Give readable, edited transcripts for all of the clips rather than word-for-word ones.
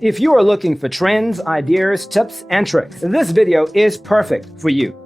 If you are looking for trends, ideas, tips, and tricks, this video is perfect for you.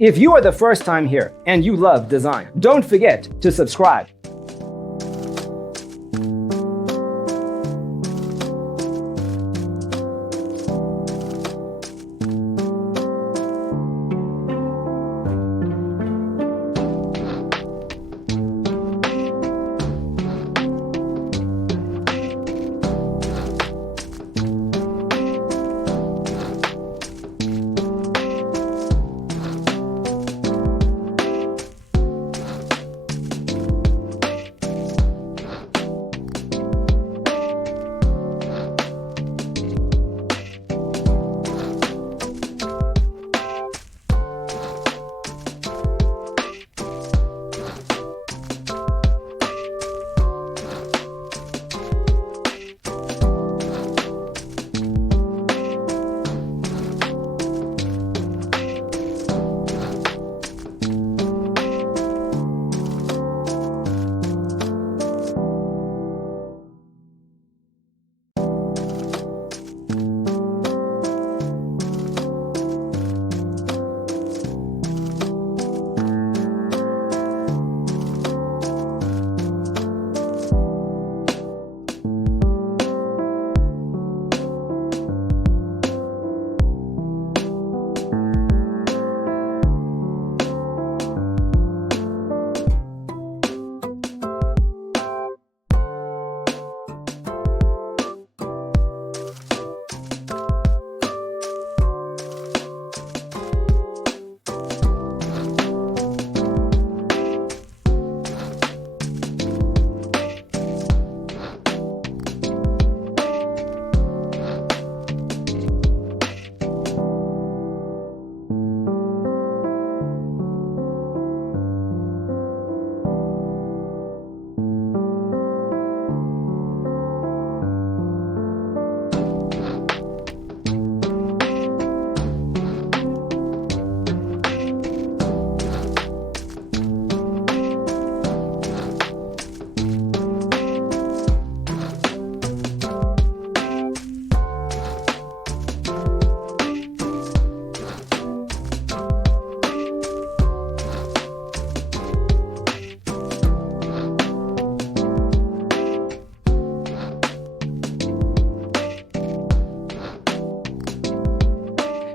If you are the first time here and you love design, don't forget to subscribe.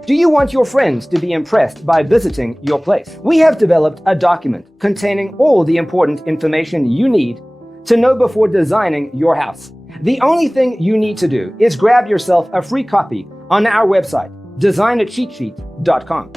Do you want your friends to be impressed by visiting your place? We have developed a document containing all the important information you need to know before designing your house. The only thing you need to do is grab yourself a free copy on our website, designacheatsheet.com.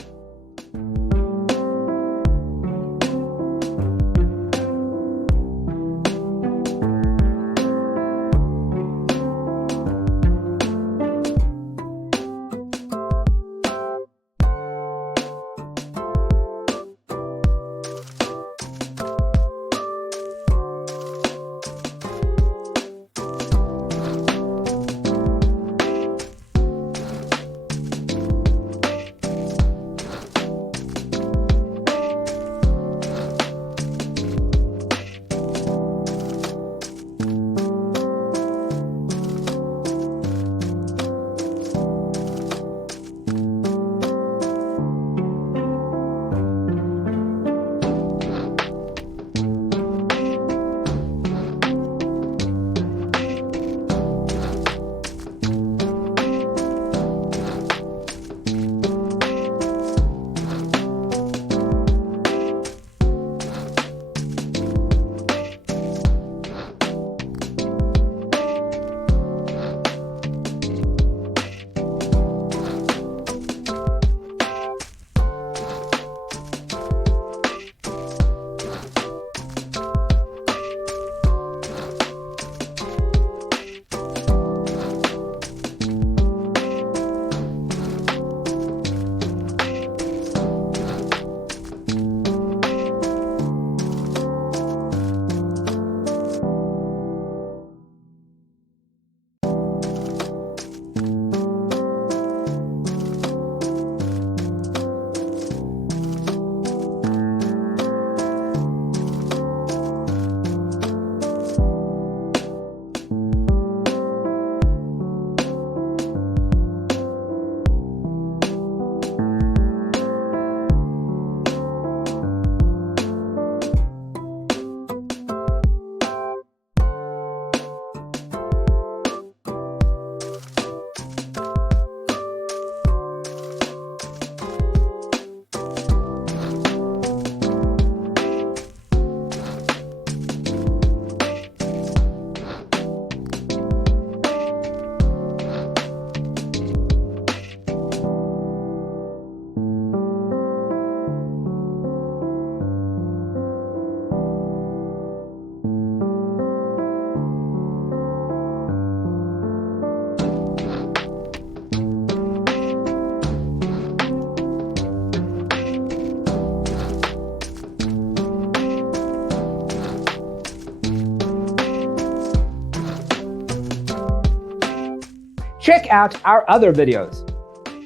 Check out our other videos.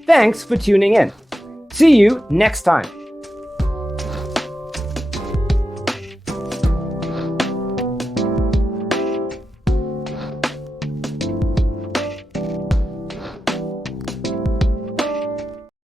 Thanks for tuning in. See you next time.